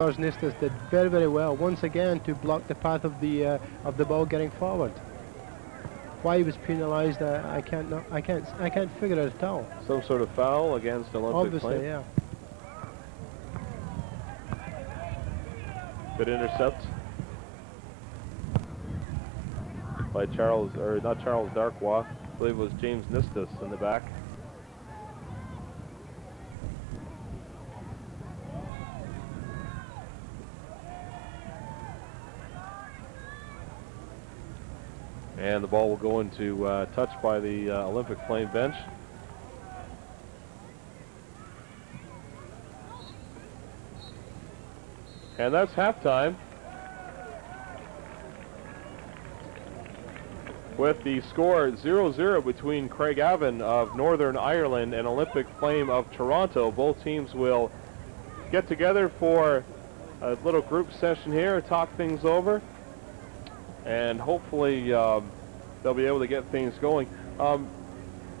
Nistas did very, very well once again to block the path of the ball getting forward. Why he was penalised, I can't figure it at all. Some sort of foul against Olympic Obviously, Flame. yeah. Good intercept by Charles, or not Charles Darkwa, I believe it was James Nistas in the back. And the ball will go into touch by the Olympic Flame bench. And that's halftime, with the score 0-0 between Craigavon of Northern Ireland and Olympic Flame of Toronto. Both teams will get together for a little group session here, talk things over, and hopefully they'll be able to get things going.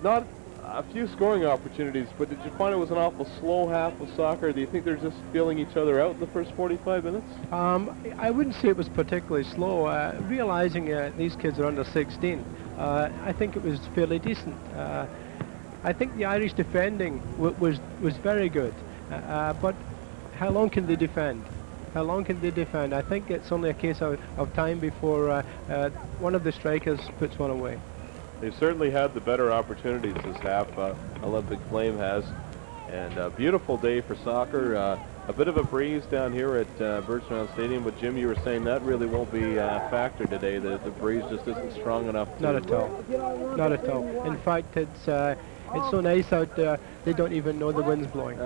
Not a few scoring opportunities, but did you find it was an awful slow half of soccer? Do you think they're just feeling each other out in the first 45 minutes? I wouldn't say it was particularly slow. Realizing these kids are under 16, I think it was fairly decent. I think the Irish defending was very good, but how long can they defend? How long can they defend? I think it's only a case of time before one of the strikers puts one away. They've certainly had the better opportunities this half, Olympic Flame has. And a beautiful day for soccer. A bit of a breeze down here at Birchmount Stadium, but Jim, you were saying that really won't be a factor today. The breeze just isn't strong enough. Not at all. Not at all. In fact, it's so nice out there, they don't even know the wind's blowing.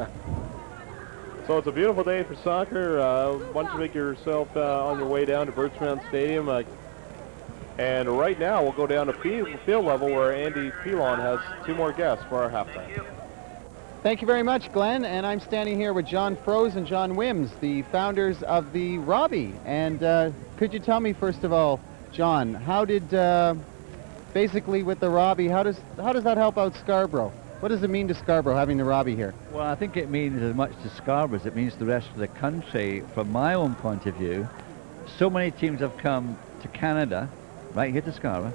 So it's a beautiful day for soccer. Why don't you make yourself on your way down to Birchmount Stadium. And right now we'll go down to field level where Andy Pilon has two more guests for our halftime. Thank you very much, Glenn. And I'm standing here with John Froese and John Wims, the founders of the Robbie. And could you tell me, first of all, John, how did, basically with the Robbie, how does that help out Scarborough? What does it mean to Scarborough having the Robbie here? Well, I think it means as much to Scarborough as it means to the rest of the country. From my own point of view, so many teams have come to Canada, right here to Scarborough,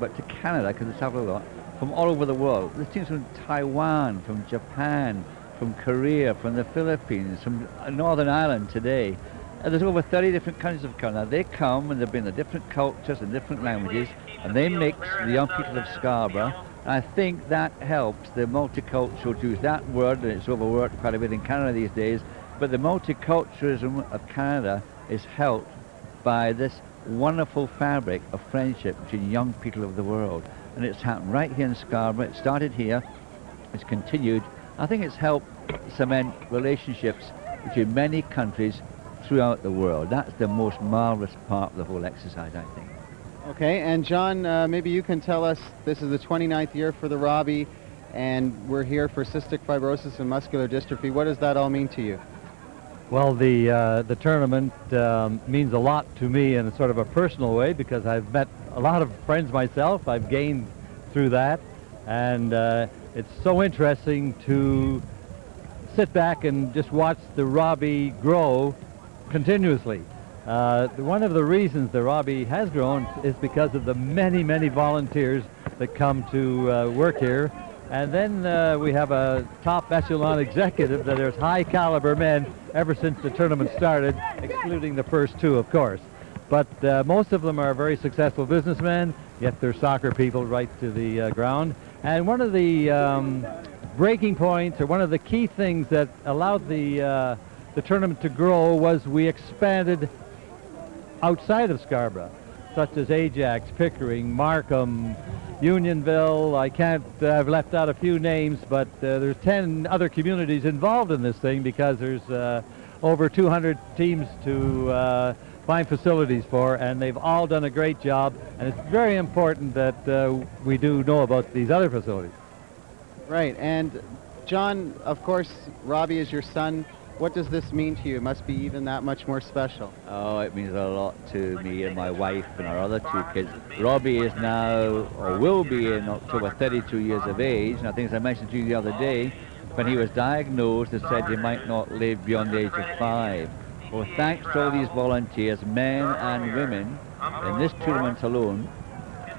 but to Canada, because it's traveled a lot, from all over the world. There's teams from Taiwan, from Japan, from Korea, from the Philippines, from Northern Ireland today. And there's over 30 different countries of Canada. They come and they bring the different cultures and different languages, and they mix the young people of Scarborough. And I think that helps the multicultural, to use that word, and it's overworked quite a bit in Canada these days, but the multiculturalism of Canada is helped by this wonderful fabric of friendship between young people of the world. And it's happened right here in Scarborough. It started here, it's continued. I think it's helped cement relationships between many countries throughout the world. That's the most marvelous part of the whole exercise, I think. Okay, and John, maybe you can tell us, this is the 29th year for the Robbie, and we're here for cystic fibrosis and muscular dystrophy. What does that all mean to you? Well, the tournament means a lot to me in a sort of a personal way, because I've met a lot of friends myself. I've gained through that, and it's so interesting to sit back and just watch the Robbie grow continuously. One of the reasons the Robbie has grown is because of the many, many volunteers that come to work here. And then we have a top echelon executive that there's high caliber men ever since the tournament started, excluding the first two, of course. But most of them are very successful businessmen, yet they're soccer people right to the ground. And one of the breaking points, or one of the key things that allowed the tournament to grow, was we expanded outside of Scarborough, such as Ajax, Pickering, Markham, Unionville. I can't, I've left out a few names, but there's 10 other communities involved in this thing, because there's over 200 teams to find facilities for, and they've all done a great job, and it's very important that we do know about these other facilities. Right, and John, of course, Robbie is your son. What does this mean to you? It must be even that much more special. Oh, it means a lot to me and my wife and our other two kids. Robbie is now, or will be in October, 32 years of age. And I think, as I mentioned to you the other day, when he was diagnosed, they said he might not live beyond the age of 5. Well, thanks to all these volunteers, men and women, in this tournament alone,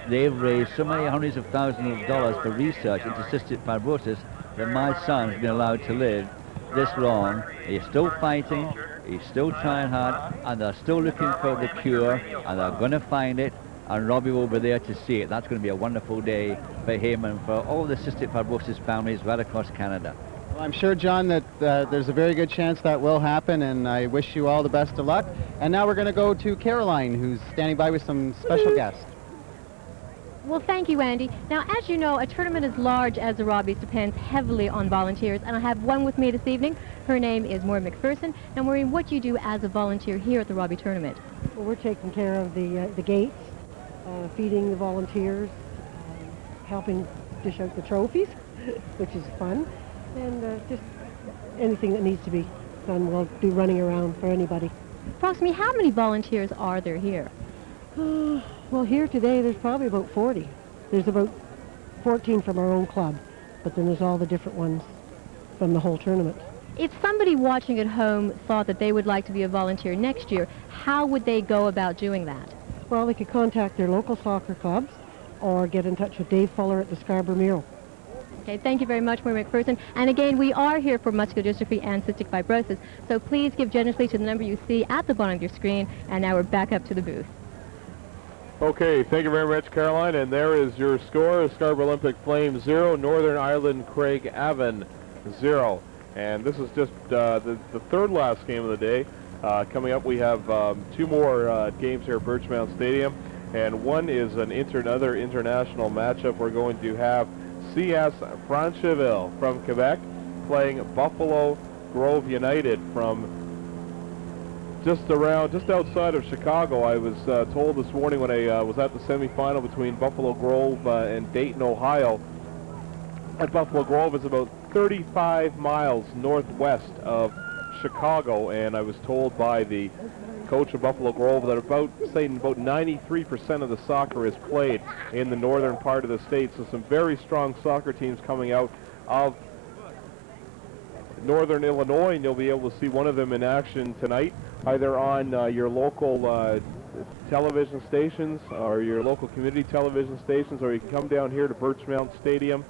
they've raised so many hundreds of thousands of dollars for research into cystic fibrosis that my son's been allowed to live this long. He's still fighting, he's still trying hard, and they're still looking for the cure, and they're going to find it, and Robbie will be there to see it. That's going to be a wonderful day for him and for all the cystic fibrosis families right across Canada. Well, I'm sure, John, that there's a very good chance that will happen, and I wish you all the best of luck. And now we're going to go to Caroline, who's standing by with some special guests. Well, thank you, Andy. Now, as you know, a tournament as large as the Robbies depends heavily on volunteers, and I have one with me this evening. Her name is Maureen McPherson. Now, Maureen, what do you do as a volunteer here at the Robbie tournament? Well, we're taking care of the gates, feeding the volunteers, helping dish out the trophies, which is fun, and just anything that needs to be done, we'll do running around for anybody. Approximately how many volunteers are there here? Well, here today there's probably about 40. There's about 14 from our own club, but then there's all the different ones from the whole tournament. If somebody watching at home thought that they would like to be a volunteer next year, how would they go about doing that? Well, they could contact their local soccer clubs or get in touch with Dave Fuller at the Scarborough Mural. Okay, thank you very much, Maureen McPherson. And again, we are here for muscular dystrophy and cystic fibrosis, so please give generously to the number you see at the bottom of your screen. And now we're back up to the booth. Okay, thank you very much, Caroline. And there is your score: Scarborough Olympic Flame 0, Northern Ireland Craig Avon 0. And this is just the third last game of the day. Coming up, we have two more games here at Birchmount Stadium, and one is another international matchup. We're going to have CS Francheville from Quebec playing Buffalo Grove United from just outside of Chicago. I was told this morning when I was at the semifinal between Buffalo Grove and Dayton, Ohio, that Buffalo Grove is about 35 miles northwest of Chicago, and I was told by the coach of Buffalo Grove that about 93% of the soccer is played in the northern part of the state. So some very strong soccer teams coming out of northern Illinois, and you'll be able to see one of them in action tonight, either on your local television stations or your local community television stations, or you can come down here to Birchmount Stadium.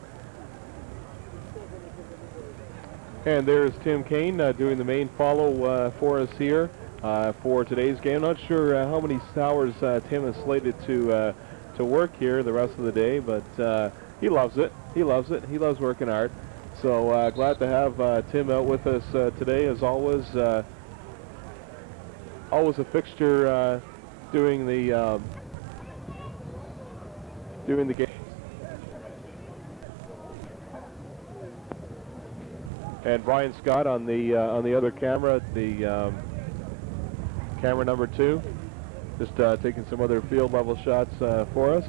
And there's Tim Kane doing the main follow for us here for today's game. Not sure how many hours Tim is slated to work here the rest of the day, but he loves it. He loves it. He loves working hard. So glad to have Tim out with us today, as always. Always a fixture doing the game. And Brian Scott on the other camera, the camera number 2, just taking some other field level shots for us.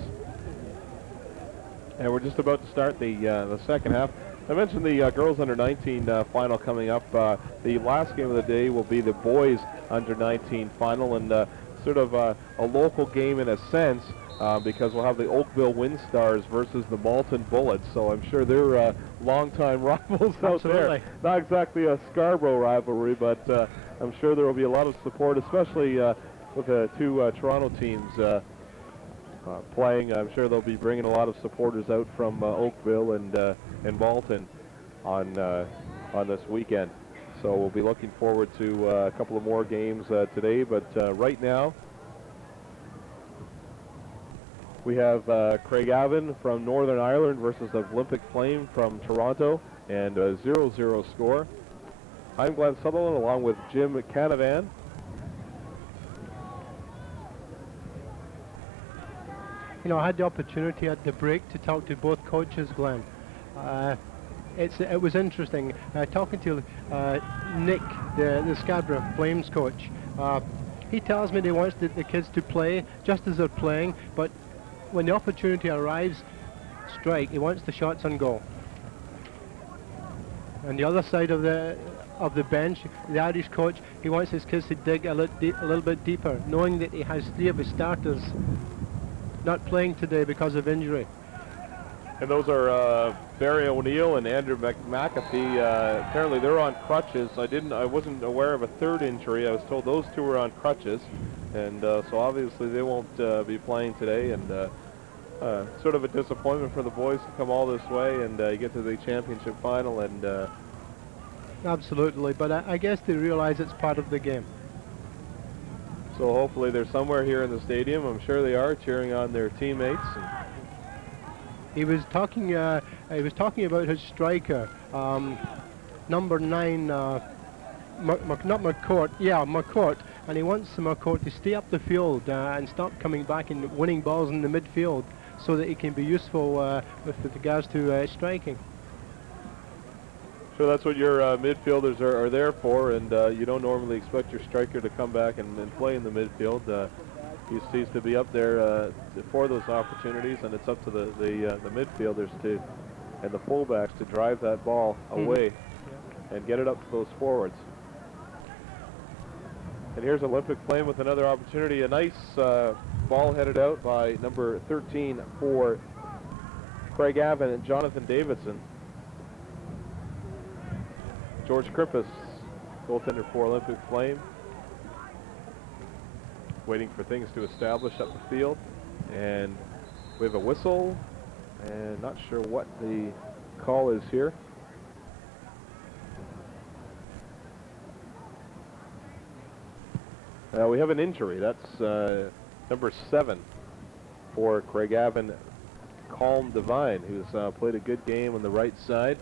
And we're just about to start the second half. I mentioned the girls under 19 final coming up. The last game of the day will be the boys under 19 final, and sort of a local game in a sense, because we'll have the Oakville Windstars versus the Malton Bullets. So I'm sure they're longtime rivals out there. Not exactly a Scarborough rivalry, but I'm sure there will be a lot of support, especially with the two Toronto teams playing. I'm sure they'll be bringing a lot of supporters out from Oakville and Malton on this weekend. So we'll be looking forward to a couple of more games today. But right now, we have Craig Avon from Northern Ireland versus the Olympic Flame from Toronto, and a 0-0 score. I'm Glenn Sutherland along with Jim Canavan. You know, I had the opportunity at the break to talk to both coaches, Glenn. It was interesting talking to Nick, the Scarborough Flames coach. He tells me that he wants the kids to play just as they're playing, but when the opportunity arrives, strike. He wants the shots on goal. On the other side of the bench, the Irish coach, he wants his kids to dig a little bit deeper, knowing that he has 3 of his starters not playing today because of injury. And those are Barry O'Neill and Andrew McAfee. Apparently they're on crutches. I wasn't aware of a third injury. I was told those two were on crutches, and so obviously they won't be playing today. And sort of a disappointment for the boys to come all this way and get to the championship final. And Absolutely, but I guess they realize it's part of the game. so hopefully they're somewhere here in the stadium. I'm sure they are, cheering on their teammates. And He was talking about his striker, number 9, not McCourt, yeah, McCourt, and he wants McCourt to stay up the field and stop coming back and winning balls in the midfield so that he can be useful with regards to striking. so that's what your midfielders are there for, and you don't normally expect your striker to come back and play in the midfield. He seems to be up there for those opportunities, and it's up to the midfielders and the fullbacks to drive that ball away and get it up to those forwards. And here's Olympic Flame with another opportunity. A nice ball headed out by number 13 for Craig Avon and Jonathan Davidson. George Krippus, goaltender for Olympic Flame, waiting for things to establish up the field. And we have a whistle, and not sure what the call is here. We have an injury. That's number 7 for Craig Avon, Calm Devine, who's played a good game on the right side.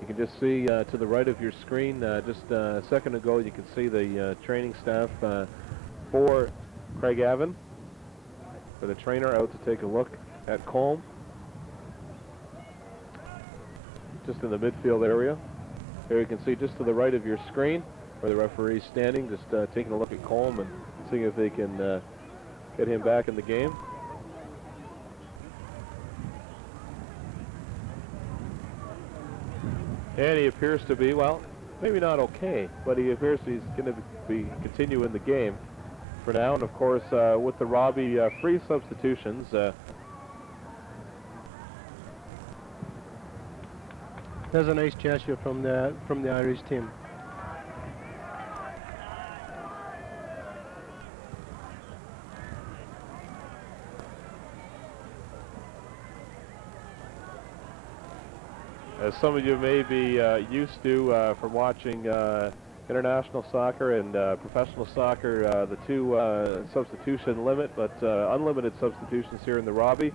You can just see to the right of your screen, just a second ago, you can see the training staff for Craig Avon, for the trainer out to take a look at Calm, just in the midfield area. Here you can see just to the right of your screen where the referee's standing, just taking a look at Calm and seeing if they can get him back in the game. And he appears to be, well, maybe not okay, but he appears he's going to be continuing the game for now. And of course, with the Robbie free substitutions, There's a nice gesture from the Irish team. as some of you may be used to from watching international soccer and professional soccer, the 2 substitution limit, but unlimited substitutions here in the Robbie.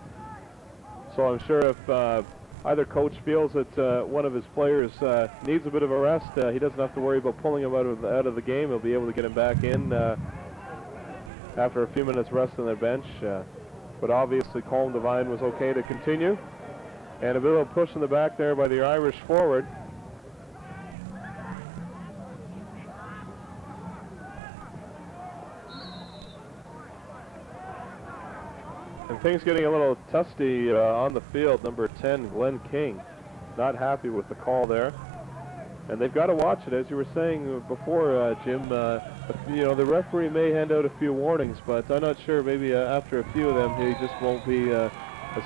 So I'm sure if either coach feels that one of his players needs a bit of a rest, he doesn't have to worry about pulling him out of the game. He'll be able to get him back in after a few minutes rest on their bench. But obviously Colm Devine was okay to continue. And a bit of a push in the back there by the Irish forward. And things getting a little testy on the field. Number 10, Glenn King, not happy with the call there. And they've got to watch it, as you were saying before, Jim. You know, the referee may hand out a few warnings, but I'm not sure. Maybe after a few of them, he just won't be as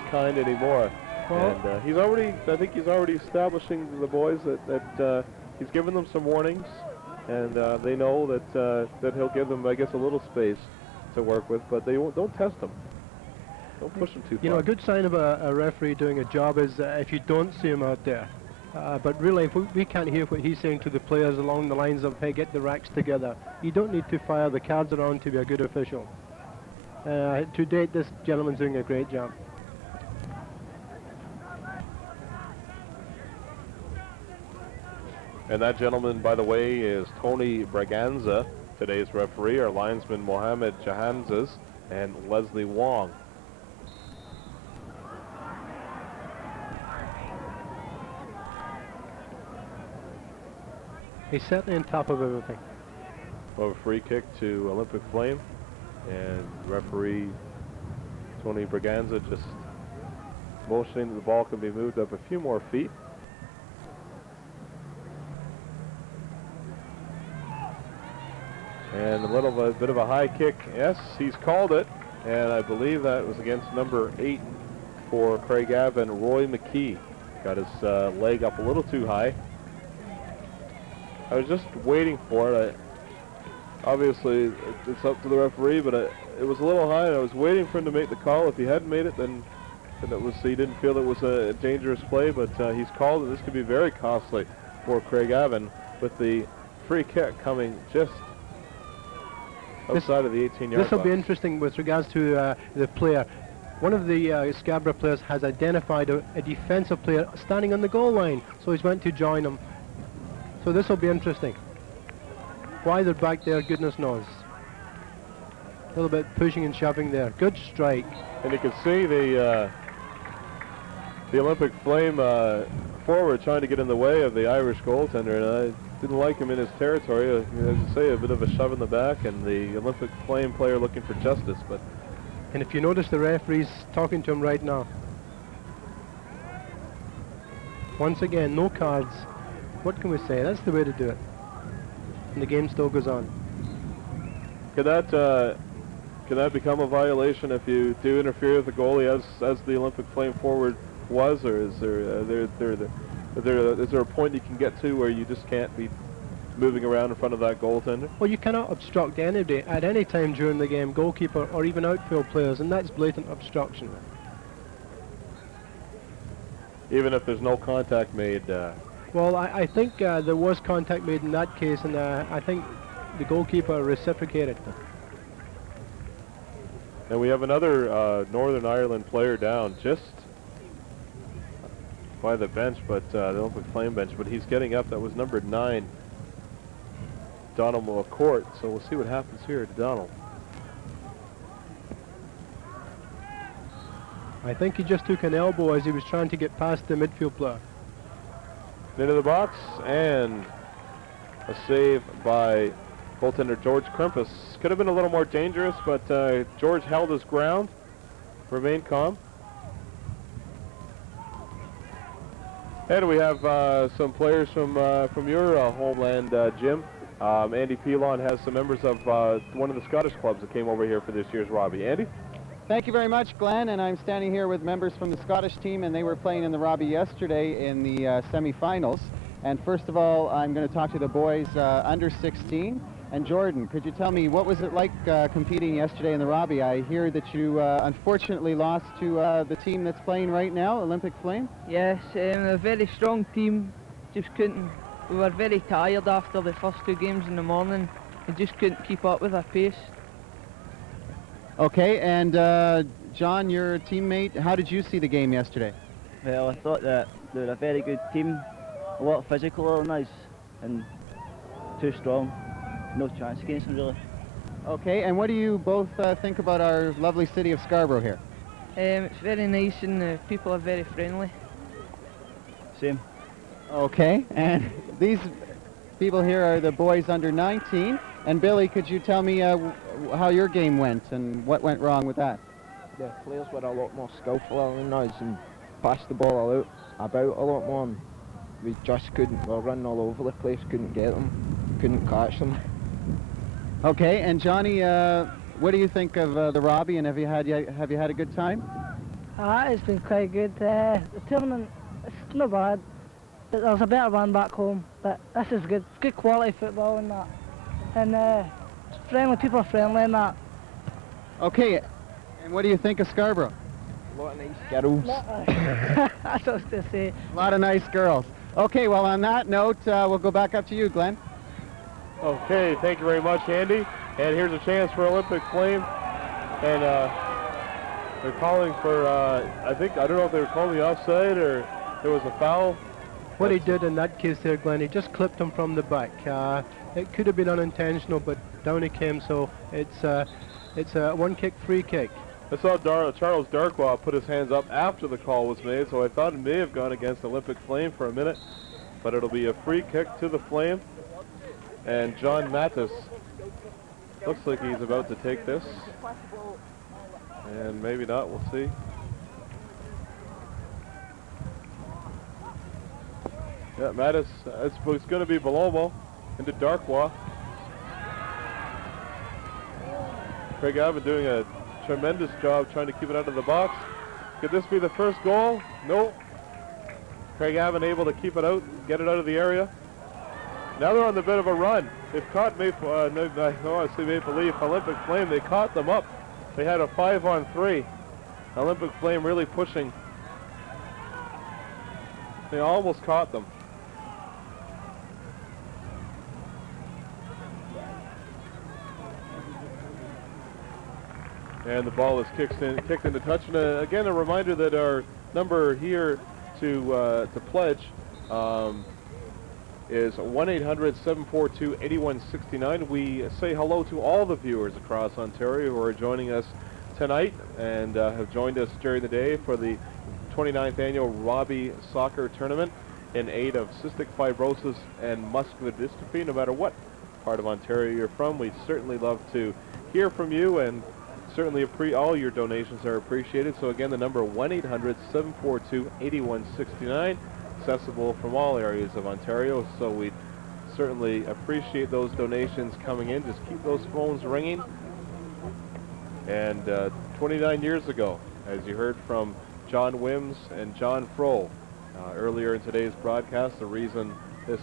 kind anymore. And he's already, I think he's already establishing to the boys that he's given them some warnings, and they know that he'll give them, I guess, a little space to work with, but they don't test them. Don't push them too far. You know, a good sign of a referee doing a job is if you don't see him out there. But really, if we can't hear what he's saying to the players along the lines of, hey, get the racks together, you don't need to fire the cards around to be a good official. To date, this gentleman's doing a great job. And that gentleman, by the way, is Tony Braganza, today's referee. Our linesman, Mohamed Jahanzas, and Leslie Wong. He's certainly on top of everything. Well, a free kick to Olympic Flame, and referee Tony Braganza just motioning that the ball can be moved up a few more feet. And a bit of a high kick. Yes, he's called it, and I believe that was against number 8, for Craigavon, Roy McKee. Got his leg up a little too high. I was just waiting for it. Obviously, it's up to the referee, but it was a little high, and I was waiting for him to make the call. If he hadn't made it, then it was, he didn't feel it was a dangerous play, but he's called it. This could be very costly for Craigavon, with the free kick coming just outside of the 18-yard box. This will be interesting with regards to the player. One of the Scarborough players has identified a defensive player standing on the goal line, so he's went to join him. So this will be interesting. Why they're back there, goodness knows. A little bit pushing and shoving there. Good strike. And you can see the Olympic Flame forward trying to get in the way of the Irish goaltender, and I didn't like him in his territory. As you say, a bit of a shove in the back, and the Olympic Flame player looking for justice. But and if you notice, the referee's talking to him right now. Once again, no cards. What can we say? That's the way to do it. And the game still goes on. Could that become a violation if you do interfere with the goalie as the Olympic Flame forward was, or is there a point you can get to where you just can't be moving around in front of that goaltender? Well, you cannot obstruct anybody at any time during the game, goalkeeper or even outfield players, and that's blatant obstruction. Even if there's no contact made? Well, I think there was contact made in that case, and I think the goalkeeper reciprocated. And we have another Northern Ireland player down just by the bench, but the Olympic Flame bench, but he's getting up. That was number 9, Donald McCourt. So we'll see what happens here to Donald. I think he just took an elbow as he was trying to get past the midfield player. Into the box, and a save by goaltender George Krempus. Could have been a little more dangerous, but George held his ground, remained calm. And we have some players from your homeland, Jim. Andy Pilon has some members of one of the Scottish clubs that came over here for this year's Robbie. Andy? Thank you very much, Glenn, and I'm standing here with members from the Scottish team, and they were playing in the Robbie yesterday in the semi-finals. And first of all, I'm going to talk to the boys under 16. And Jordan, could you tell me, what was it like competing yesterday in the Robbie? I hear that you unfortunately lost to the team that's playing right now, Olympic Flame. Yes, a very strong team. Just couldn't. We were very tired after the first 2 games in the morning. We just couldn't keep up with our pace. Okay, and John, your teammate, how did you see the game yesterday? Well, I thought that they were a very good team, a lot physical than us, and too strong. No chance against them, really. Okay, and what do you both think about our lovely city of Scarborough here? It's very nice, and the people are very friendly. Same. Okay, and these people here are the boys under 19. And Billy, could you tell me how your game went and what went wrong with that? The players were a lot more skillful than us and passed the ball about a lot more. And we just couldn't. We were running all over the place, couldn't get them, couldn't catch them. Okay, and Johnny, what do you think of the Robbie, and have you had a good time? It's been quite good. The tournament, it's not bad. But there's a better one back home, but this is good. It's good quality football and that. And friendly, people are friendly and that. Okay, and what do you think of Scarborough? A lot of nice girls. That's what I was going to say. A lot of nice girls. Okay, well on that note, we'll go back up to you, Glenn. Okay, thank you very much, Andy. And here's a chance for Olympic Flame. And they're calling for, I don't know if they were calling the offside or there was a foul. What he did in that case there, Glenn, he just clipped him from the back. It could have been unintentional, but down he came, so it's a one-kick free kick. I saw Charles Darkwa put his hands up after the call was made, so I thought it may have gone against Olympic Flame for a minute, but it'll be a free kick to the Flame. And John Mattis looks like he's about to take this, and maybe not, we'll see. Yeah, Mattis, it's going to be Belomo into Darkwa. Craigavon doing a tremendous job trying to keep it out of the box. Could this be the first goal? Nope. Craigavon able to keep it out, get it out of the area. Now they're on the bit of a run. They've caught Maple Leaf, Olympic Flame. They caught them up. They had a 5-on-3. Olympic Flame really pushing. They almost caught them. And the ball is kicked into touch. And again, a reminder that our number here to pledge is 1-800-742-8169. We say hello to all the viewers across Ontario who are joining us tonight and have joined us during the day for the 29th annual Robbie Soccer Tournament in aid of cystic fibrosis and muscular dystrophy. No matter what part of Ontario you're from, we certainly love to hear from you, and certainly all your donations are appreciated. So again, the number 1-800-742-8169, accessible from all areas of Ontario. So we certainly appreciate those donations coming in. Just keep those phones ringing. And 29 years ago, as you heard from John Wims and John Froh earlier in today's broadcast, the reason this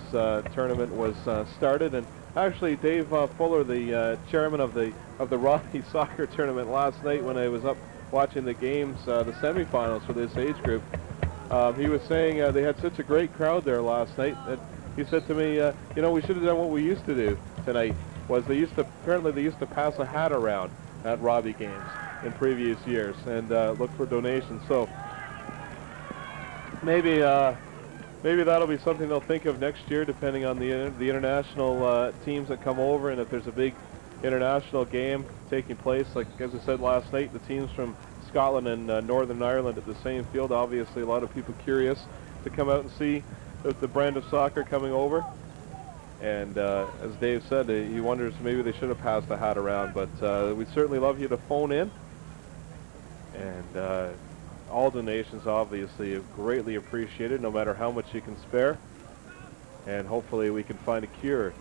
tournament was started. And actually, Dave Fuller, the chairman of the Robbie Soccer Tournament last night, when I was up watching the games, the semifinals for this age group, he was saying they had such a great crowd there last night that he said to me, you know, we should have done what we used to do tonight. Was apparently they used to pass a hat around at Robbie games in previous years and look for donations. So maybe that'll be something they'll think of next year, depending on the international teams that come over, and if there's a big international game taking place. Like as I said last night, the teams from Scotland and Northern Ireland at the same field. Obviously, a lot of people curious to come out and see the brand of soccer coming over. And as Dave said, he wonders maybe they should have passed the hat around. But we'd certainly love you to phone in. And all donations, obviously, are greatly appreciated, no matter how much you can spare. And hopefully we can find a cure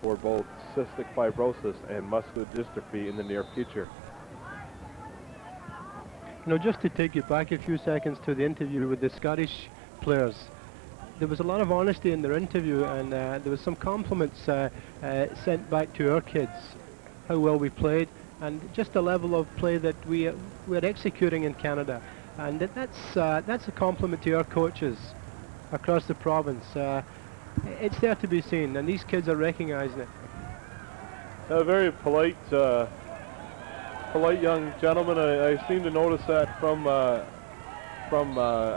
for both cystic fibrosis and muscular dystrophy in the near future. You know, just to take you back a few seconds to the interview with the Scottish players, there was a lot of honesty in their interview, and there was some compliments sent back to our kids, how well we played, and just the level of play that we're executing in Canada. And that's a compliment to our coaches across the province. It's there to be seen, and these kids are recognizing it. A very polite young gentleman. I seem to notice that from I'm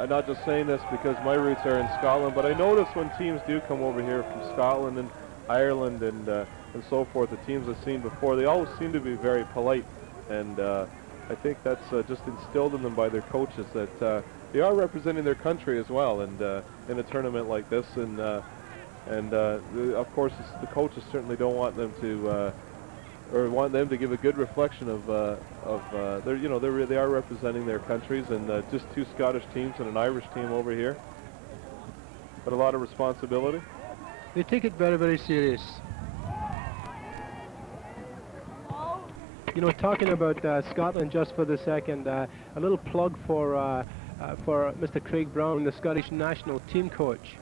not just saying this because my roots are in Scotland, but I notice when teams do come over here from Scotland and Ireland and so forth, the teams I've seen before, they always seem to be very polite, and I think that's just instilled in them by their coaches, that they are representing their country as well, and in a tournament like this, and of course the coaches certainly don't want them to or want them to give a good reflection of they are representing their countries, and just two Scottish teams and an Irish team over here, but a lot of responsibility. They take it very, very serious. You know, talking about Scotland just for the second, a little plug for Mr. Craig Brown, the Scottish national team coach.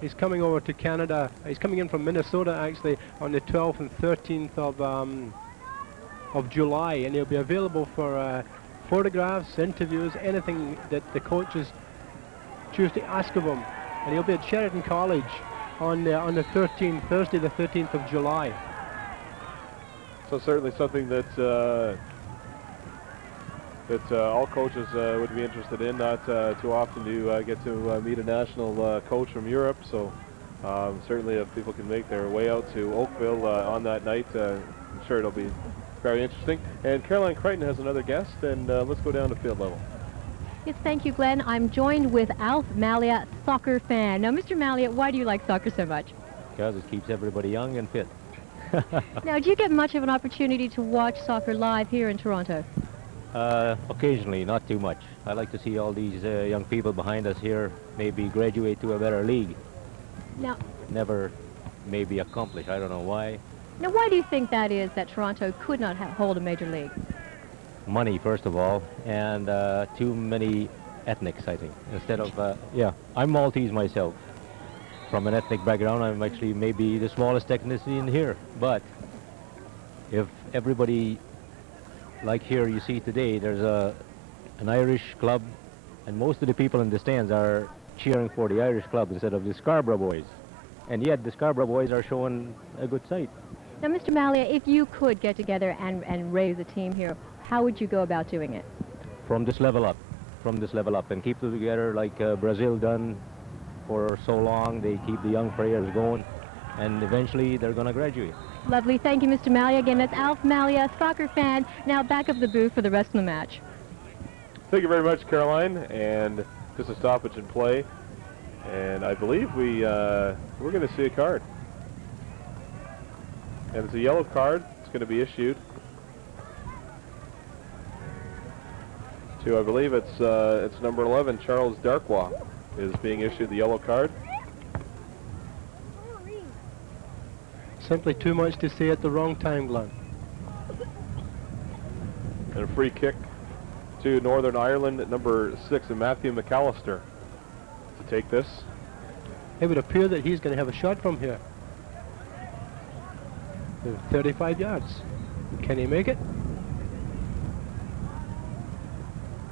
He's coming over to Canada. He's coming in from Minnesota, actually, on the 12th and 13th of July, and he'll be available for photographs, interviews, anything that the coaches choose to ask of him. And he'll be at Sheridan College on the 13th, Thursday, the 13th of July. So certainly something that all coaches would be interested in. Not too often do you get to meet a national coach from Europe, so certainly if people can make their way out to Oakville on that night, I'm sure it'll be very interesting. And Caroline Crichton has another guest, and let's go down to field level. Yes, thank you, Glenn. I'm joined with Alf Malia, soccer fan. Now, Mr. Malia, why do you like soccer so much? Because it keeps everybody young and fit. Now, do you get much of an opportunity to watch soccer live here in Toronto? Occasionally, not too much. I like to see all these young people behind us here maybe graduate to a better league. Now, never maybe accomplish. I don't know why. Now, why do you think that is, that Toronto could not hold a major league? Money, first of all, and too many ethnics, I think. Instead of, yeah, I'm Maltese myself. From an ethnic background, I'm actually maybe the smallest ethnicity in here. But if everybody, like here you see today, there's an Irish club, and most of the people in the stands are cheering for the Irish club instead of the Scarborough boys. And yet the Scarborough boys are showing a good sight. Now, Mr. Malia, if you could get together and raise a team here, how would you go about doing it? From this level up, and keep them together like Brazil done for so long. They keep the young players going, and eventually they're going to graduate. Lovely. Thank you, Mr. Malia. Again, that's Alf Malia, soccer fan, now back of the booth for the rest of the match. Thank you very much, Caroline. And just a stoppage in play. And I believe we're going to see a card. And it's a yellow card. It's going to be issued to, I believe it's number 11, Charles Darkwa, is being issued the yellow card. Simply too much to say at the wrong time, Glenn. And a free kick to Northern Ireland at number 6, and Matthew McAllister to take this. It would appear that he's going to have a shot from here. 35 yards. Can he make it?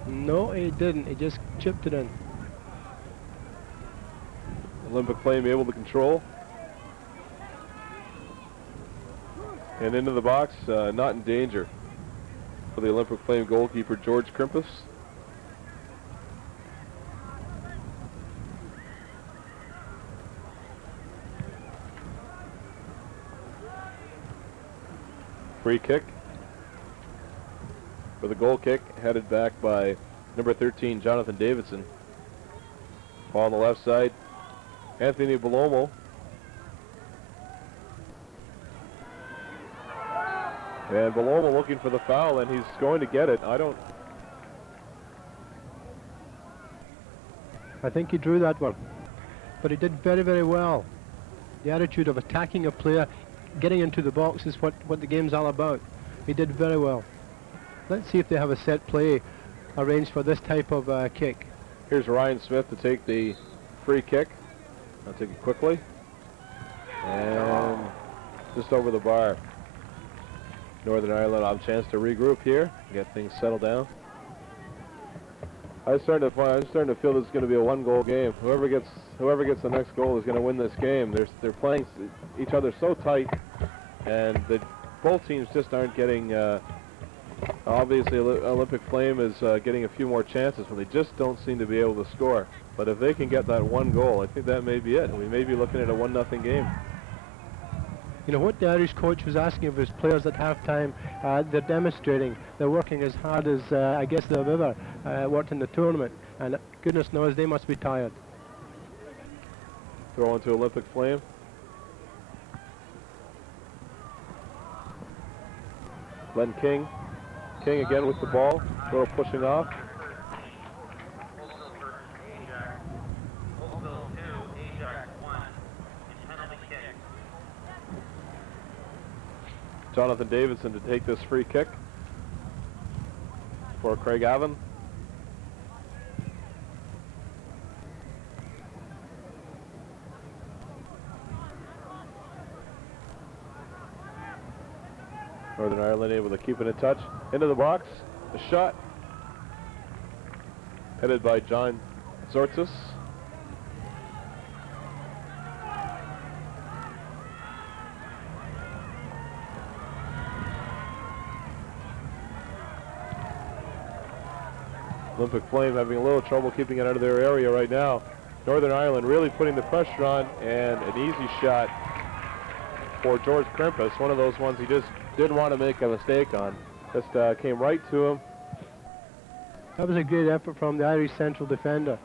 No, he didn't. He just chipped it in. Olympic Flame able to control. And into the box, not in danger for the Olympic Flame goalkeeper, George Krimpus. Free kick for the goal kick, headed back by number 13, Jonathan Davidson. Ball on the left side, Anthony Belomo. And Belomo looking for the foul, and he's going to get it. I think he drew that one. But he did very, very well. The attitude of attacking a player, getting into the box is what the game's all about. He did very well. Let's see if they have a set play arranged for this type of kick. Here's Ryan Smith to take the free kick. I'll take it quickly. And just over the bar. Northern Ireland have a chance to regroup here, get things settled down. I'm starting to feel this is going to be a one-goal game. Whoever gets the next goal is going to win this game. They're playing each other so tight, and both teams just aren't getting. Obviously, Olympic Flame is getting a few more chances, but they just don't seem to be able to score. But if they can get that one goal, I think that may be it, and we may be looking at a 1-0 game. You know what the Irish coach was asking of his players at halftime, they're demonstrating. They're working as hard as I guess they've ever worked in the tournament, and goodness knows they must be tired. Throw into Olympic Flame. Len King. King again with the ball, sort of pushing off. Jonathan Davidson to take this free kick for Craig Avon. Northern Ireland able to keep it in touch. Into the box, a shot. Headed by John Zortzis. Olympic Flame having a little trouble keeping it out of their area right now. Northern Ireland really putting the pressure on, and an easy shot for George Krimpus. One of those ones he just didn't want to make a mistake on. Just came right to him. That was a great effort from the Irish central defender.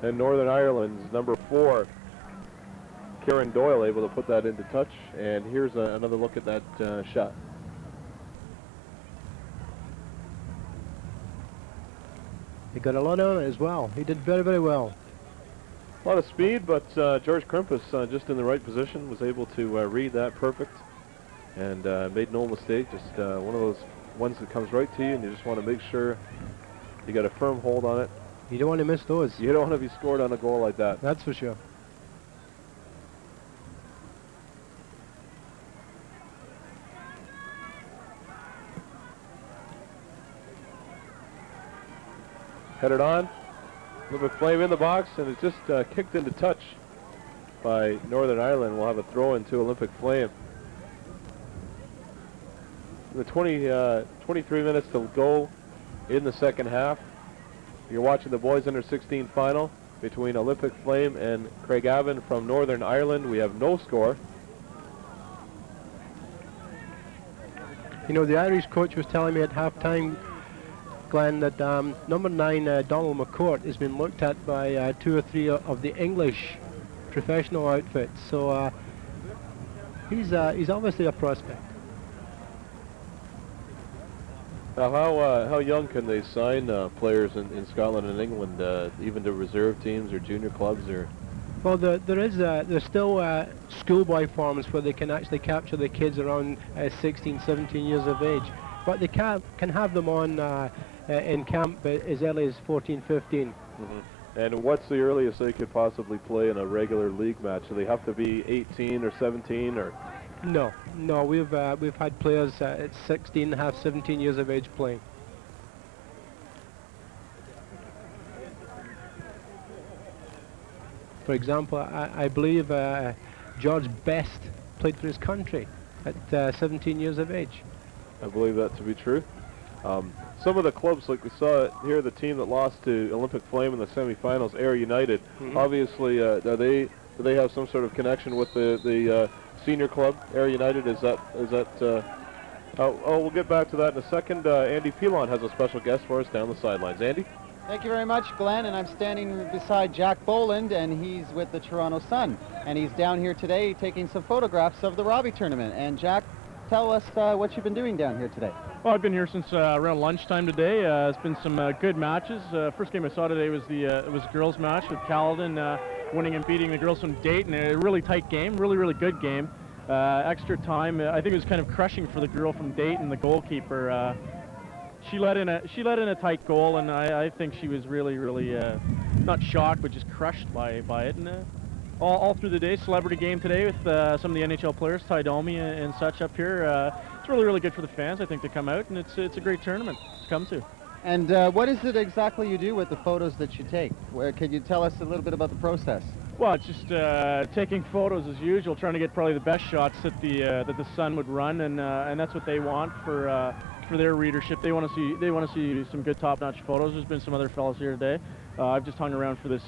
And Northern Ireland's number 4, Kieran Doyle, able to put that into touch. And here's another look at that shot. He got a lot on it as well. He did very, very well. A lot of speed, but George Krimpus just in the right position, was able to read that perfect, and made no mistake. Just one of those ones that comes right to you, and you just want to make sure you got a firm hold on it. You don't want to miss those. You don't want to be scored on a goal like that. That's for sure. Headed on. Olympic Flame in the box, and it's just kicked into touch by Northern Ireland. We'll have a throw into Olympic Flame. The 23 minutes to go in the second half. You're watching the boys under 16 final between Olympic Flame and Craigavon from Northern Ireland. We have no score. You know, the Irish coach was telling me at halftime, Glenn, that number 9, Donald McCourt, has been looked at by 2 or 3 of the English professional outfits. So he's obviously a prospect. Now, how young can they sign players in Scotland and England, even to reserve teams or junior clubs? Or Well, there's still schoolboy forms where they can actually capture the kids around 16, 17 years of age, but they can have them on in camp as early as 14, 15. Mm-hmm. And what's the earliest they could possibly play in a regular league match? Do they have to be 18 or 17 or? No, we've had players at 16, half 17 years of age playing. For example, I believe George Best played for his country at 17 years of age. I believe that to be true. Some of the clubs, like we saw here, the team that lost to Olympic Flame in the semifinals, Ayr United, obviously, do they have some sort of connection with the senior club, Ayr United? Is that we'll get back to that in a second. Andy Pilon has a special guest for us down the sidelines. Andy? Thank you very much, Glenn, and I'm standing beside Jack Boland, and he's with the Toronto Sun, and he's down here today taking some photographs of the Robbie tournament. And Jack, tell us what you've been doing down here today. Well, I've been here since around lunchtime today. It's been some good matches. First game I saw today was the girls match with Caledon winning and beating the girls from Dayton. A really tight game, really good game. Extra time. I think it was kind of crushing for the girl from Dayton, the goalkeeper. She let in a tight goal, and I think she was really not shocked, but just crushed by it. And all through the day, celebrity game today with some of the NHL players, Ty Domi and such up here. It's really good for the fans, I think, to come out, and it's a great tournament to come to. And what is it exactly you do with the photos that you take? Can you tell us a little bit about the process? Well, it's just taking photos as usual, trying to get probably the best shots that the Sun would run, and that's what they want for their readership. They want to see some good top-notch photos. There's been some other fellows here today. I've just hung around for this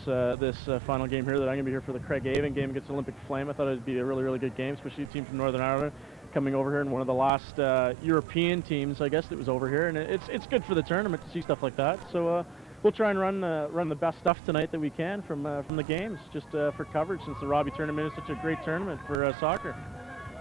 final game here. That I'm going to be here for the Craigavon game against Olympic Flame. I thought it'd be a really good game, especially a team from Northern Ireland coming over here, and one of the last European teams, I guess, that was over here. And it's good for the tournament to see stuff like that. So we'll try and run the best stuff tonight that we can from the games, just for coverage, since the Robbie tournament is such a great tournament for soccer.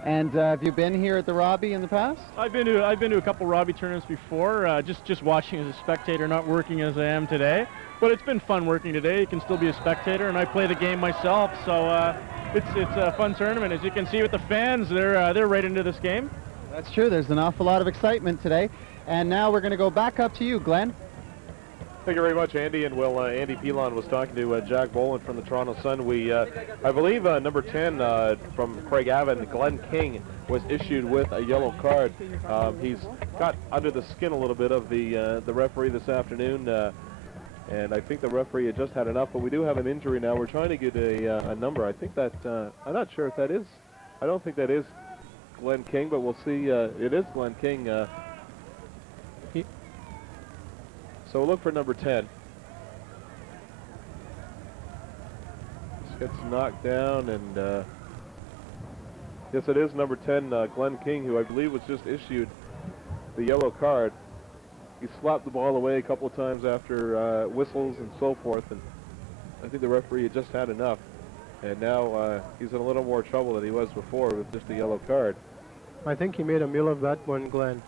And have you been here at the Robbie in the past? I've been to a couple Robbie tournaments before, just watching as a spectator, not working as I am today. But it's been fun working today. You can still be a spectator, and I play the game myself, so it's a fun tournament. As you can see with the fans, they're right into this game. That's true. There's an awful lot of excitement today. And now we're going to go back up to you, Glenn. Thank you very much, Andy. And Andy Pilon was talking to Jack Boland from the Toronto Sun. I believe number 10 from Craigavon, Glenn King, was issued with a yellow card. He's got under the skin a little bit of the referee this afternoon, and I think the referee had just had enough. But we do have an injury now. We're trying to get a number. I think that I'm not sure if that is. I don't think that is Glenn King, but we'll see. It is Glenn King. So we'll look for number 10. Just gets knocked down, and yes, it is number 10, Glenn King, who I believe was just issued the yellow card. He slapped the ball away a couple of times after whistles and so forth, and I think the referee had just had enough. And now he's in a little more trouble than he was before with just a yellow card. I think he made a meal of that one, Glenn.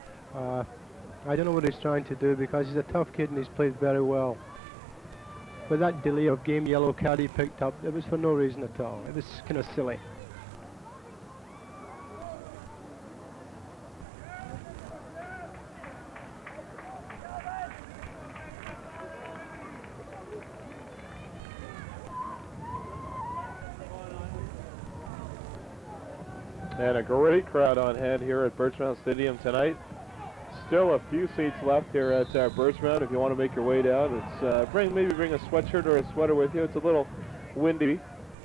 I don't know what he's trying to do, because he's a tough kid and he's played very well. But that delay of game yellow card he picked up, it was for no reason at all. It was kind of silly. And a great crowd on hand here at Birchmount Stadium tonight. Still a few seats left here at Birchmount if you want to make your way down. It's maybe bring a sweatshirt or a sweater with you. It's a little windy,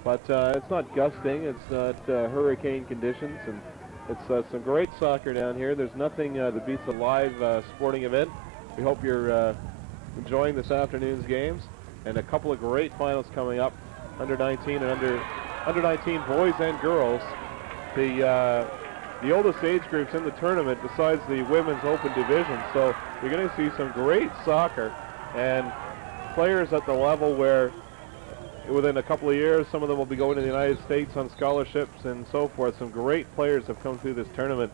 but it's not gusting. It's not hurricane conditions, and it's some great soccer down here. There's nothing that beats a live sporting event. We hope you're enjoying this afternoon's games, and a couple of great finals coming up, under 19 and under 19 boys and girls. The oldest age groups in the tournament besides the women's open division, so you're going to see some great soccer and players at the level where within a couple of years some of them will be going to the United States on scholarships and so forth. Some great players have come through this tournament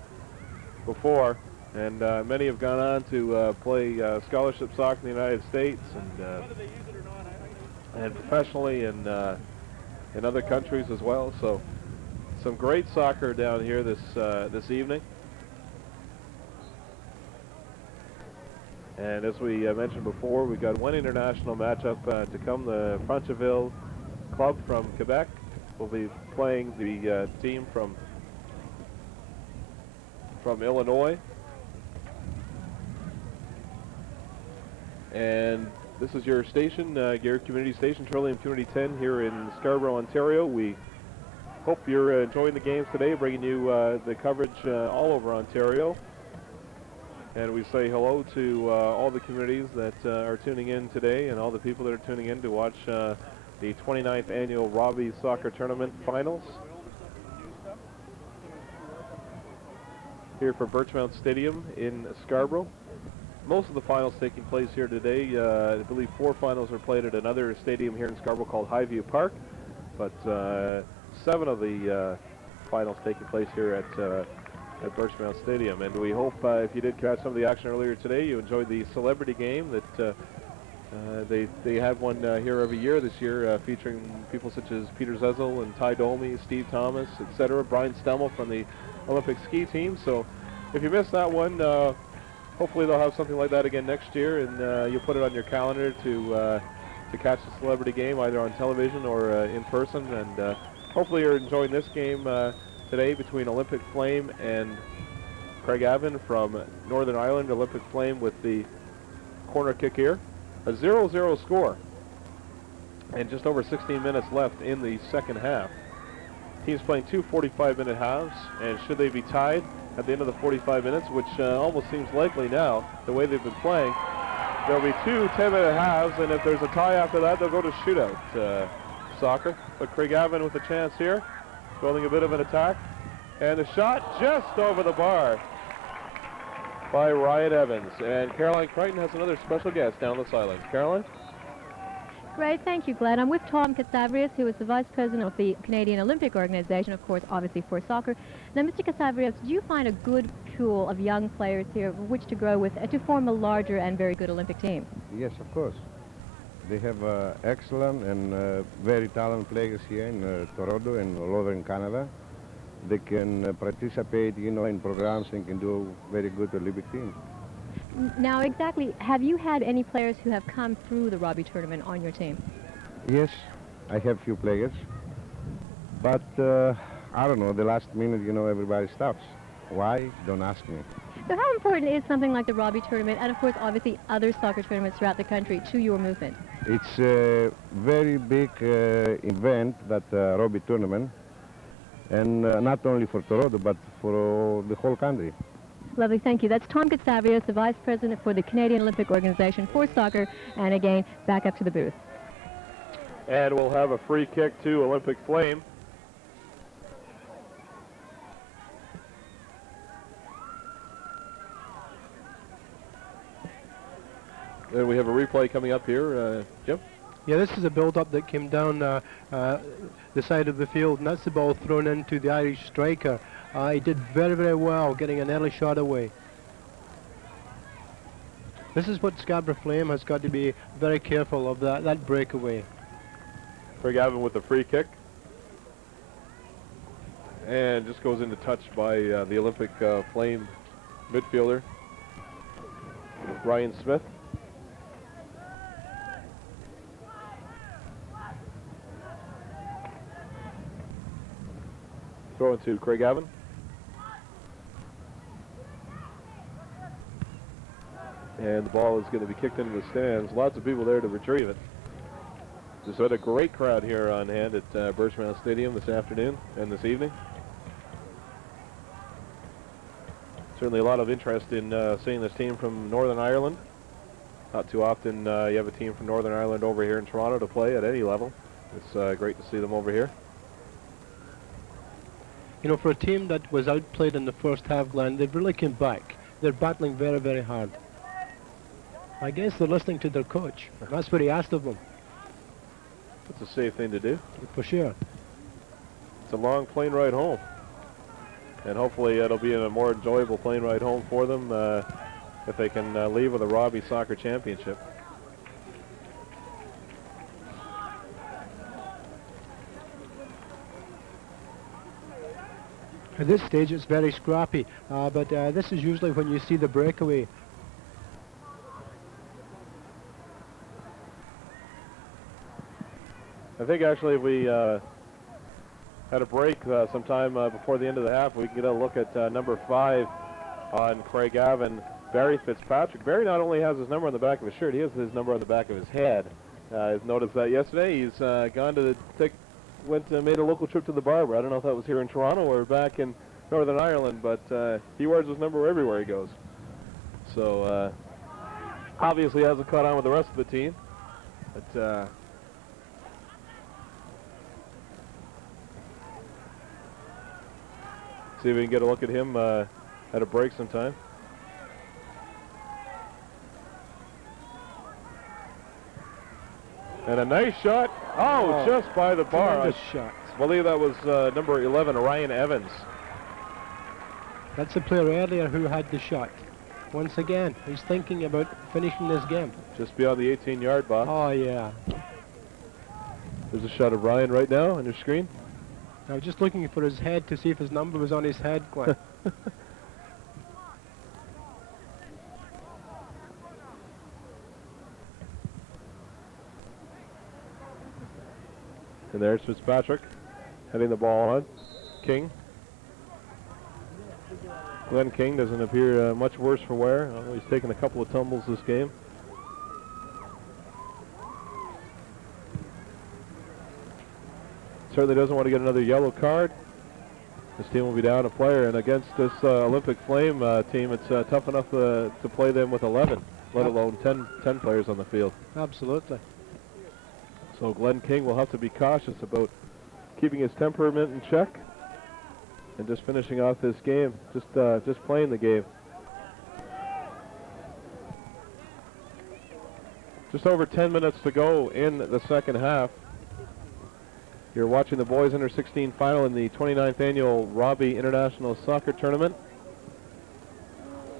before, and many have gone on to play scholarship soccer in the United States and professionally in other countries as well. So some great soccer down here this evening. And as we mentioned before, we've got one international matchup to come. The Franceville club from Quebec will be playing the team from Illinois. And this is your station, your community station, Trillium Community 10 here in Scarborough, Ontario. We hope you're enjoying the games today, bringing you the coverage all over Ontario. And we say hello to all the communities that are tuning in today and all the people that are tuning in to watch the 29th annual Robbie Soccer Tournament Finals here for Birchmount Stadium in Scarborough. Most of the finals taking place here today. I believe 4 finals are played at another stadium here in Scarborough called Highview Park, but 7 of the finals taking place here at Birchmount Stadium. And we hope if you did catch some of the action earlier today, you enjoyed the celebrity game that they have one here every year. This year featuring people such as Peter Zezel and Ty Dolmy, Steve Thomas, etc., Brian Stemmel from the Olympic ski team. So if you missed that one, hopefully they'll have something like that again next year, and you'll put it on your calendar to catch the celebrity game either on television or in person. And hopefully you're enjoying this game today between Olympic Flame and Craigavon from Northern Ireland. Olympic Flame with the corner kick here. A 0-0 score. And just over 16 minutes left in the second half. Teams playing 2 45-minute halves, and should they be tied at the end of the 45 minutes, which almost seems likely now, the way they've been playing, there'll be 2 10-minute halves, and if there's a tie after that, they'll go to shootout soccer. But Craigavon with a chance here, building a bit of an attack, and a shot just over the bar by Ryan Evans. And Caroline Crichton has another special guest down the sidelines. Caroline? Great, thank you, Glenn. I'm with Tom Casavrias, who is the Vice President of the Canadian Olympic Organization, of course, obviously for soccer. Now, Mr. Casavrias, do you find a good pool of young players here which to grow with to form a larger and very good Olympic team? Yes, of course. They have excellent and very talented players here in Toronto and all over in Canada. They can participate, in programs and can do very good Olympic team. Now, exactly, have you had any players who have come through the Robbie tournament on your team? Yes, I have few players, but I don't know, the last minute, everybody stops. Why? Don't ask me. So how important is something like the Robbie tournament and, of course, obviously other soccer tournaments throughout the country to your movement? It's a very big event, that Robbie tournament, and not only for Toronto, but for the whole country. Lovely, thank you. That's Tom Casavrias, the Vice President for the Canadian Olympic Organization for soccer. And again, back up to the booth. And we'll have a free kick to Olympic Flame. Then we have a replay coming up here. Jim? Yeah, this is a build-up that came down the side of the field, and that's the ball thrown into the Irish striker. He did very, very well getting an early shot away. This is what Scarborough Flame has got to be very careful of, that breakaway. Craigavon with the free kick. And just goes into touch by the Olympic Flame midfielder, Ryan Smith. Throw into Craigavon. And the ball is going to be kicked into the stands. Lots of people there to retrieve it. Just had a great crowd here on hand at Birchmount Stadium this afternoon and this evening. Certainly a lot of interest in seeing this team from Northern Ireland. Not too often you have a team from Northern Ireland over here in Toronto to play at any level. It's great to see them over here. You know, for a team that was outplayed in the first half, Glenn, they've really come back. They're battling very, very hard. I guess they're listening to their coach. That's what he asked of them. It's a safe thing to do. For sure. It's a long plane ride home. And hopefully it'll be a more enjoyable plane ride home for them if they can leave with a Robbie Soccer Championship. At this stage it's very scrappy, but this is usually when you see the breakaway. I think actually if we had a break sometime before the end of the half, we can get a look at number 5 on Craig Avon, Barry Fitzpatrick. Barry not only has his number on the back of his shirt, he has his number on the back of his head. I've noticed that yesterday. He's gone to made a local trip to the barber. I don't know if that was here in Toronto or back in Northern Ireland, but he wears his number everywhere he goes. So obviously hasn't caught on with the rest of the team. But see if we can get a look at him at a break sometime. And a nice shot. Oh, just by the bar. Tremendous shot. I believe that was number 11, Ryan Evans. That's the player earlier who had the shot. Once again, he's thinking about finishing this game. Just beyond the 18-yard box. Oh, yeah. There's a shot of Ryan right now on your screen. I was just looking for his head to see if his number was on his head, Glenn. And there's Fitzpatrick heading the ball on. King. Glenn King doesn't appear much worse for wear. Although he's taken a couple of tumbles this game. Certainly doesn't want to get another yellow card. This team will be down a player, and against this Olympic Flame team, it's tough enough to play them with 11, let alone 10 players on the field. Absolutely. So Glenn King will have to be cautious about keeping his temperament in check and just finishing off this game, just playing the game. Just over 10 minutes to go in the second half. You're watching the boys under 16 final in the 29th annual Robbie International Soccer Tournament.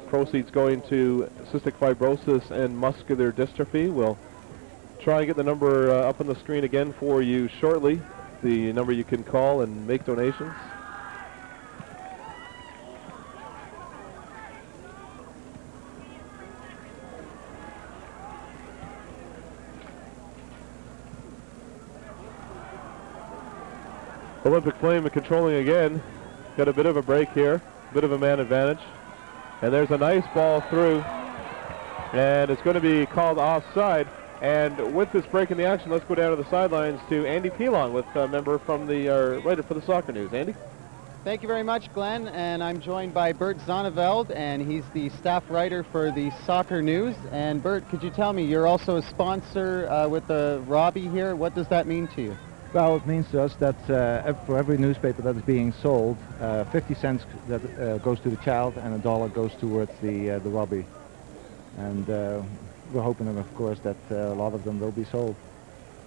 Proceeds going to cystic fibrosis and muscular dystrophy. We'll try and get the number up on the screen again for you shortly. The number you can call and make donations. Olympic Flame controlling again. Got a bit of a break here, bit of a man advantage. And there's a nice ball through. And it's going to be called offside. And with this break in the action, let's go down to the sidelines to Andy Pelon with a member from the writer for the Soccer News. Andy? Thank you very much, Glenn. And I'm joined by Bert Zonneveld, and he's the staff writer for the Soccer News. And Bert, could you tell me, you're also a sponsor with the Robbie here. What does that mean to you? Well, it means to us that for every newspaper that is being sold, 50 cents that goes to the child and $1 goes towards the Robbie. And we're hoping, of course, that a lot of them will be sold.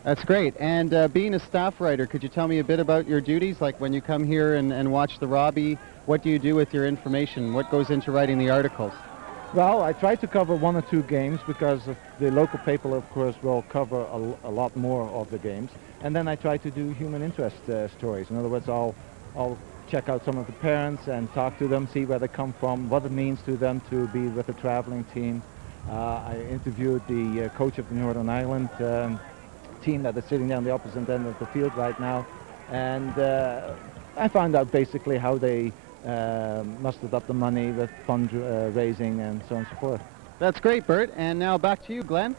That's great. And being a staff writer, could you tell me a bit about your duties? Like when you come here and watch the Robbie, what do you do with your information? What goes into writing the articles? Well, I try to cover 1 or 2 games because the local paper, of course, will cover a lot more of the games. And then I try to do human interest stories. In other words, I'll check out some of the parents and talk to them, see where they come from, what it means to them to be with a traveling team. I interviewed the coach of the Northern Ireland team that is sitting down the opposite end of the field right now. And I found out basically how they mustered up the money with fundraising and so on and so forth. That's great, Bert. And now back to you, Glenn.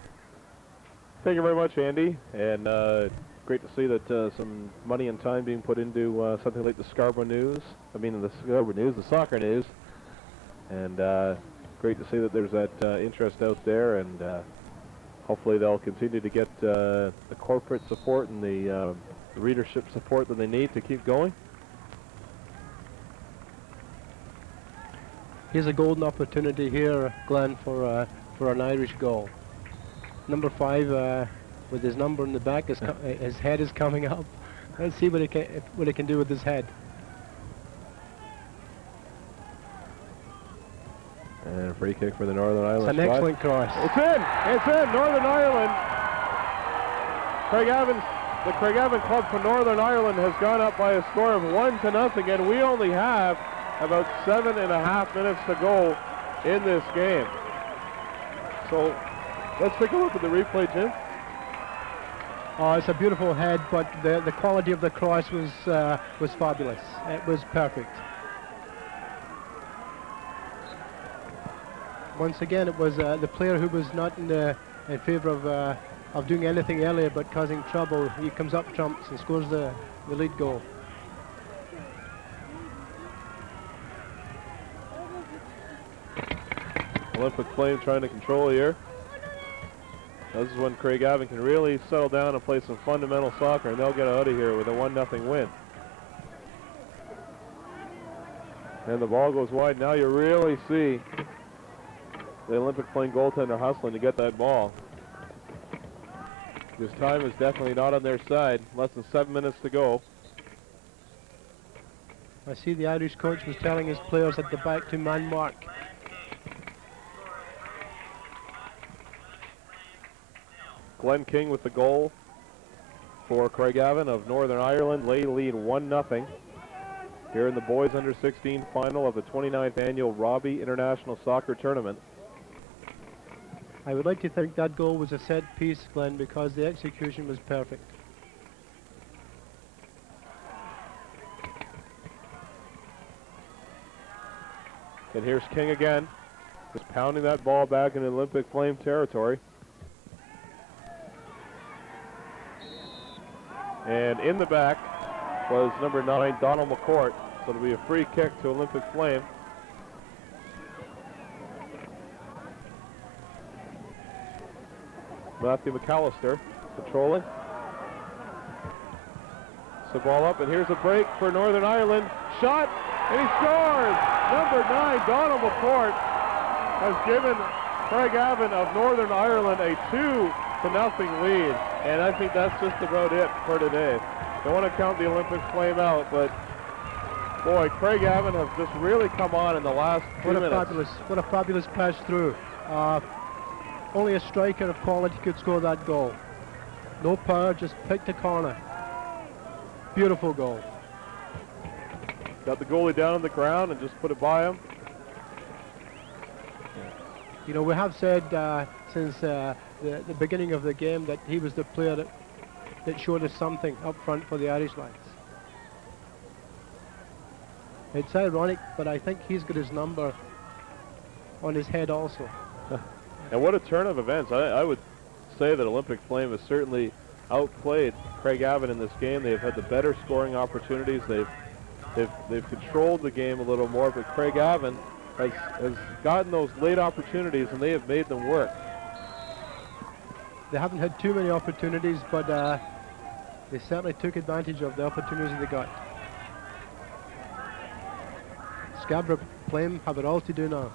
Thank you very much, Andy. And great to see that some money and time being put into something like the Scarborough News. I mean, the Scarborough News, the soccer news. And great to see that there's that interest out there. And hopefully they'll continue to get the corporate support and the readership support that they need to keep going. Here's a golden opportunity here, Glenn, for an Irish goal. Number 5, with his number in the back, his head is coming up. Let's see what he can do with his head. And a free kick for the Northern Ireland It's an squad. excellent cross. It's in! It's in! Northern Ireland! The Craigavon club for Northern Ireland has gone up by a score of 1-0, and we only have about 7.5 minutes to go in this game. So let's take a look at the replay, Jim. Oh, it's a beautiful head, but the quality of the cross was fabulous. It was perfect. Once again, it was the player who was not in favour of doing anything earlier but causing trouble. He comes up trumps and scores the lead goal. Olympic Flame trying to control here. This is when Craigavon can really settle down and play some fundamental soccer, and they'll get out of here with a 1-0 win. And the ball goes wide. Now you really see the Olympic Flame goaltender hustling to get that ball. This time is definitely not on their side. Less than 7 minutes to go. I see the Irish coach was telling his players at the back to man mark. Glenn King with the goal for Craigavon of Northern Ireland. They lead 1-0 here in the boys under 16 final of the 29th annual Robbie International Soccer Tournament. I would like to think that goal was a set piece, Glenn, because the execution was perfect. And here's King again, just pounding that ball back in Olympic Flame territory. And in the back was number 9, Donald McCourt. So it'll be a free kick to Olympic Flame. Matthew McAllister controlling. So ball up, and here's a break for Northern Ireland. Shot, and he scores! Number 9, Donald McCourt, has given Craigavon of Northern Ireland a 2-0 lead. And I think that's just about it for today. Don't want to count the Olympic Flame out, but boy, Craigavon have just really come on in the last 2 minutes. What a fabulous pass through. Only a striker of quality could score that goal. No power, just picked a corner. Beautiful goal. Got the goalie down on the ground and just put it by him. You know, we have said since the beginning of the game that he was the player that showed us something up front for the Irish lads. It's ironic, but I think he's got his number on his head also. And what a turn of events. I would say that Olympic Flame has certainly outplayed Craigavon in this game. They've had the better scoring opportunities. They've controlled the game a little more, but Craigavon has gotten those late opportunities, and they have made them work. They haven't had too many opportunities, but they certainly took advantage of the opportunities they got. Scarborough Flame have it all to do now.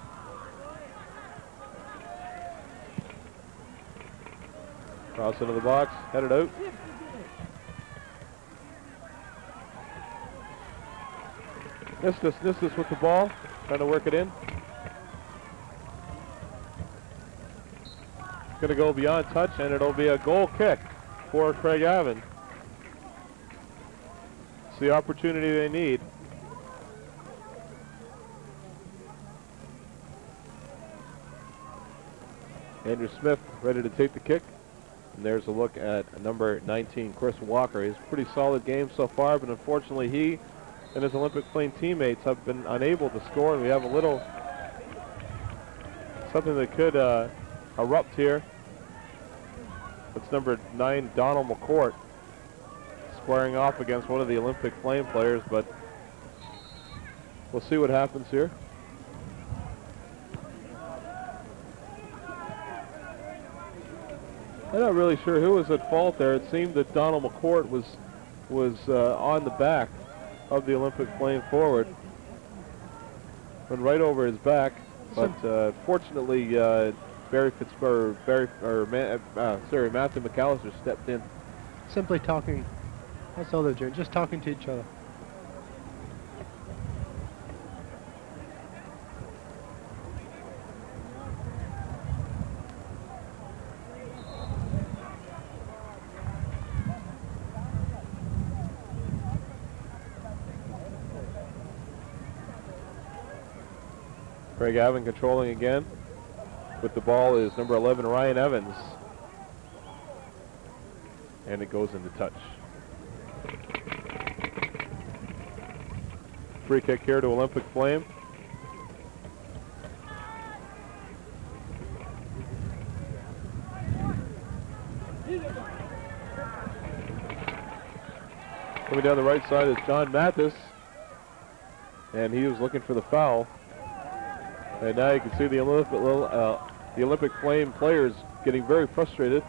Cross into the box, headed out. Nistis with the ball, trying to work it in. Going to go beyond touch, and it'll be a goal kick for Craigavon. It's the opportunity they need. Andrew Smith ready to take the kick. And there's a look at number 19, Chris Walker. He's a pretty solid game so far, but unfortunately he and his Olympic Flame teammates have been unable to score, and we have a little something that could erupt here. That's number 9, Donald McCourt, squaring off against one of the Olympic Flame players, but we'll see what happens here. I'm not really sure who was at fault there. It seemed that Donald McCourt was on the back of the Olympic Flame forward, went right over his back. But fortunately, Matthew McAllister stepped in. Simply talking. That's all they're doing, just talking to each other. Craig Avon controlling again. With the ball is number 11, Ryan Evans. And it goes into touch. Free kick here to Olympic Flame. Coming down the right side is John Mathis. And he was looking for the foul. And now you can see the Olympic Flame players getting very frustrated.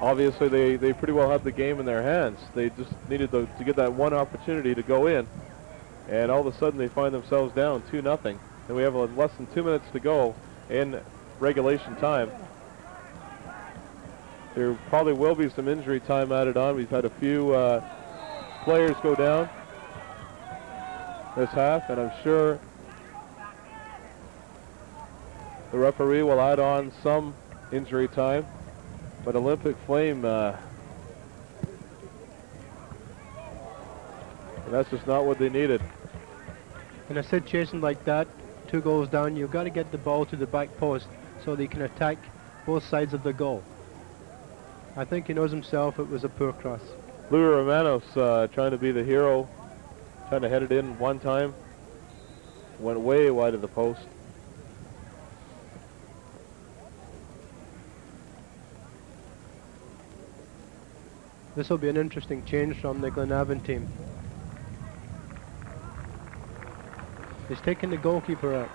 Obviously, they pretty well have the game in their hands. They just needed to get that one opportunity to go in. And all of a sudden, they find themselves down 2-0. And we have less than 2 minutes to go in regulation time. There probably will be some injury time added on. We've had a few players go down this half, and I'm sure the referee will add on some injury time, but Olympic Flame, that's just not what they needed. In a situation like that, 2 goals down, you've got to get the ball to the back post so they can attack both sides of the goal. I think he knows himself it was a poor cross. Louis Romanos trying to be the hero, trying to head it in one time, went way wide of the post. This will be an interesting change from the Glenavon team. He's taking the goalkeeper out.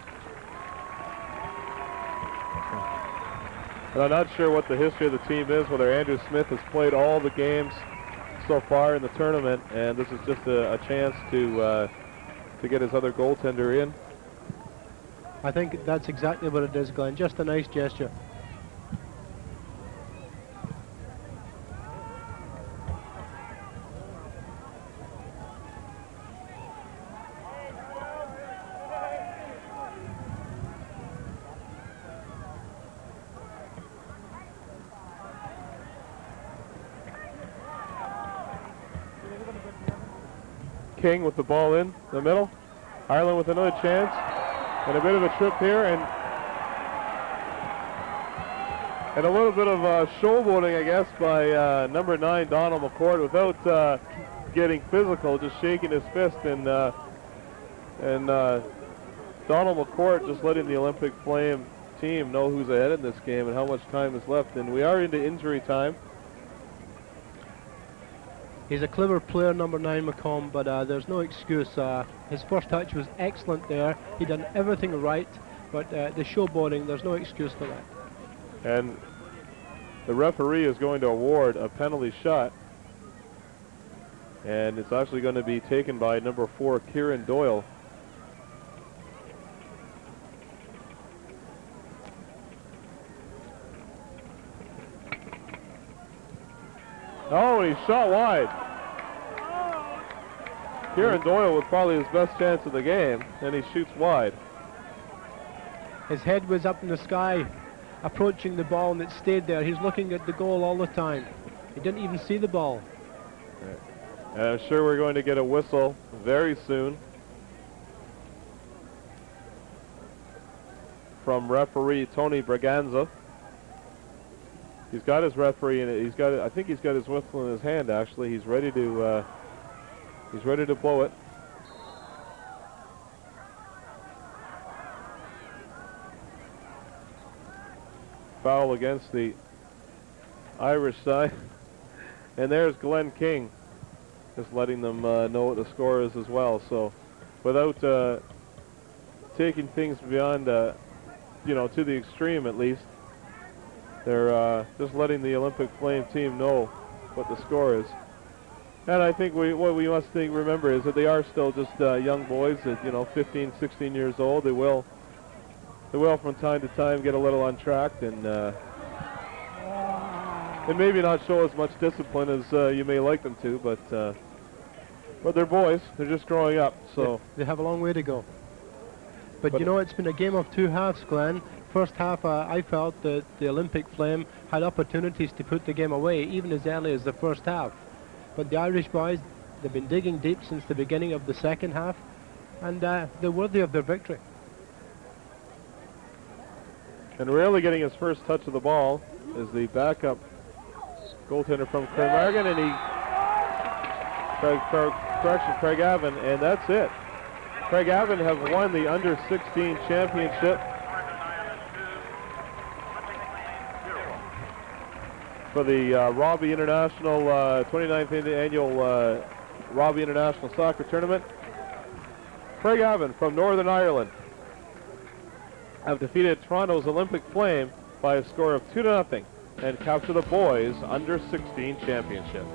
And I'm not sure what the history of the team is, whether Andrew Smith has played all the games so far in the tournament, and this is just a chance to get his other goaltender in. I think that's exactly what it is, Glenn. Just a nice gesture. King with the ball in the middle. Ireland with another chance. And a bit of a trip here. And a little bit of showboating, I guess, by number 9, Donald McCourt, without getting physical, just shaking his fist. And Donald McCourt just letting the Olympic Flame team know who's ahead in this game and how much time is left. And we are into injury time. He's a clever player, number 9, McComb, but there's no excuse. His first touch was excellent there. He done everything right, but the showboating, there's no excuse for that. And the referee is going to award a penalty shot. And it's actually going to be taken by number 4, Kieran Doyle. Oh, he shot wide. Kieran Doyle with probably his best chance of the game, and he shoots wide. His head was up in the sky, approaching the ball, and it stayed there. He's looking at the goal all the time. He didn't even see the ball. And I'm sure we're going to get a whistle very soon from referee Tony Braganza. He's got his referee in it. I think he's got his whistle in his hand. Actually, he's ready to blow it. foul against the Irish side. And there's Glenn King, just letting them know what the score is as well. So without taking things beyond, you know, to the extreme at least, they're just letting the Olympic Flame team know what the score is. And I think what we must remember is that they are still just young boys at, you know, 15, 16 years old. They will from time to time get a little untracked and maybe not show as much discipline as you may like them to, but they're boys. They're just growing up, so they have a long way to go. But you know, it's been a game of two halves, Glenn. First half, I felt that the Olympic Flame had opportunities to put the game away, even as early as the first half. But the Irish boys, they've been digging deep since the beginning of the second half, and they're worthy of their victory. And really getting his first touch of the ball is the backup goaltender from Craigmargan, and Craig Avon, and that's it. Craig Avon have won the under-16 championship for the Robbie International 29th annual Robbie International Soccer Tournament. Craig Avon from Northern Ireland have defeated Toronto's Olympic Flame by a score of 2-0 and capture the boys under-16 championship.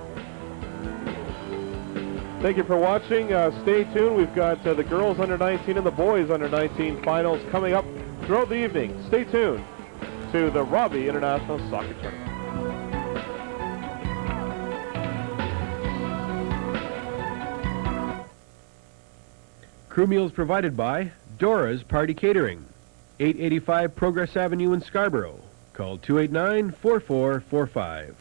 Thank you for watching. Stay tuned. We've got the girls under-19 and the boys under-19 finals coming up throughout the evening. Stay tuned to the Robbie International Soccer Tournament. Crew meals provided by Dora's Party Catering, 885 Progress Avenue in Scarborough. Call 289-4445.